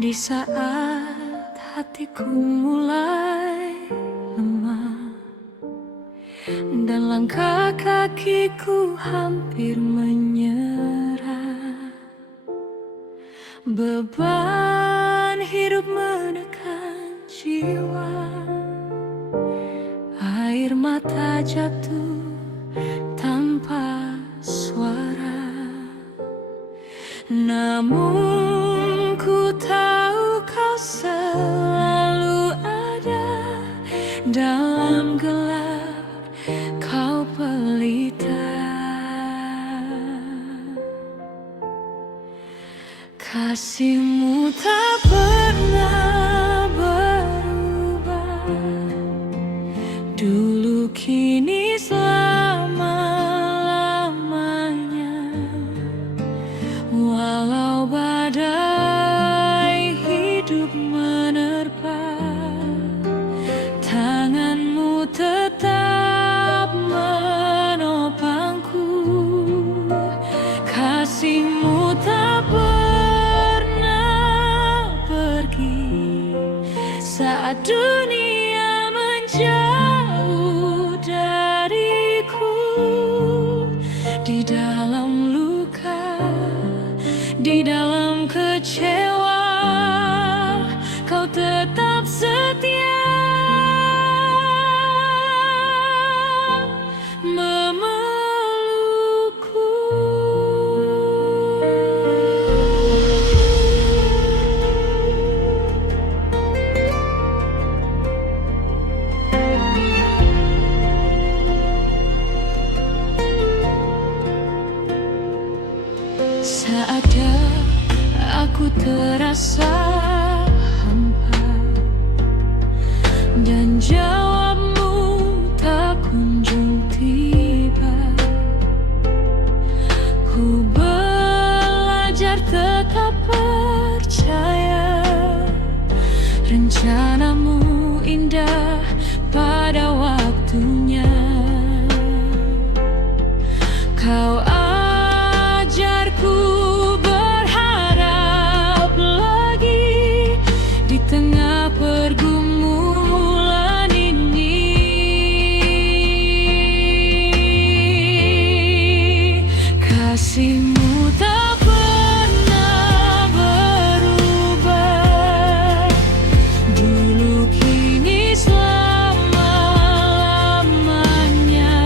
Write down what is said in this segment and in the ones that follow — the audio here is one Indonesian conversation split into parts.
Di saat hatiku mulai lemah dan langkah kakiku hampir menyerah, beban hidup menekan jiwa, air mata jatuh tanpa suara. Namun ku tahu kau selalu ada dalam gelap, kau pelita. Kasihmu tak pernah berubah, dulu kini selama-lamanya. Walau badai hidup menerpa, tanganmu tetap menopangku. Kasihmu tak pernah pergi saat dunia menjauh dariku. Di dalam luka, di dalam kecewa, kau tetap setia memelukku. Saatnya aku terasa hampa dan jawabmu tak kunjung tiba. Ku belajar tetap percaya, rencanamu indah pada waktunya. Kau ajarku berharap lagi di tengah pergumulan ini. Kasihmu tak pernah berubah, dulu kini selama-lamanya.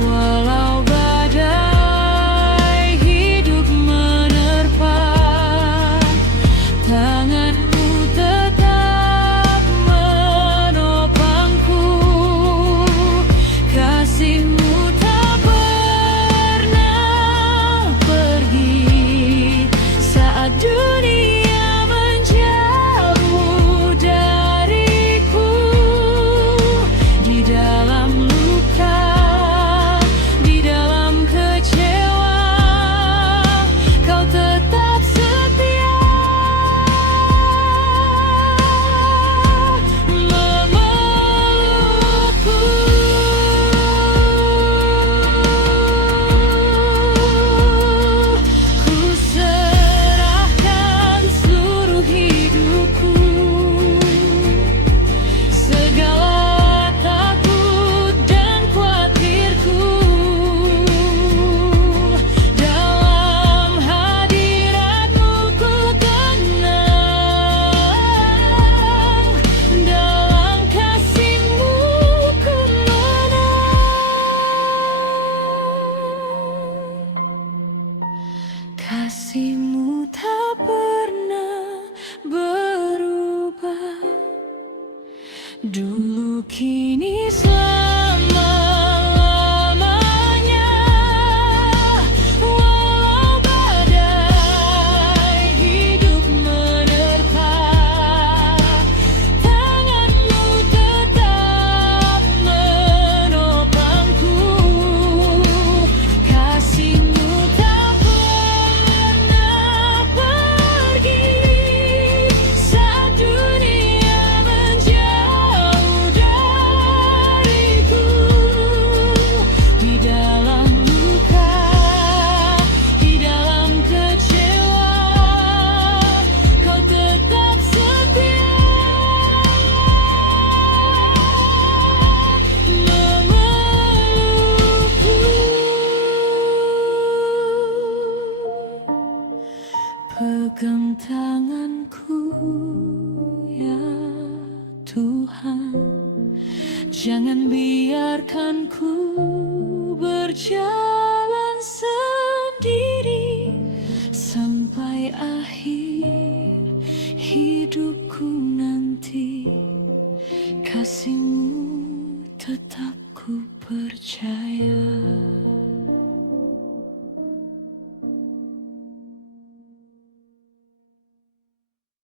Walau badai hidup menerpa, tanganmu tetap menopangku. Kasihmu tak pernah pergi saat dunia menjauh dariku. Di dalam luka, di dalam kecewa, kau tetap setia memelukku. Ku serahkan seluruh hidupku, segala takut dan khawatirku. Dalam hadiratmu ku tenang, dalam kasihmu ku menang. Kasihmu tak pernah berubah, dulu kini selama-lamanya. Walau badai hidup menerpa, tanganmu tetap menopangku. Kasihmu tak pernah pergi saat dunia menjauh tanganku, ya Tuhan. Jangan biarkan ku berjalan sendiri sampai akhir hidupku nanti. Kasih-Mu tetap ku percaya.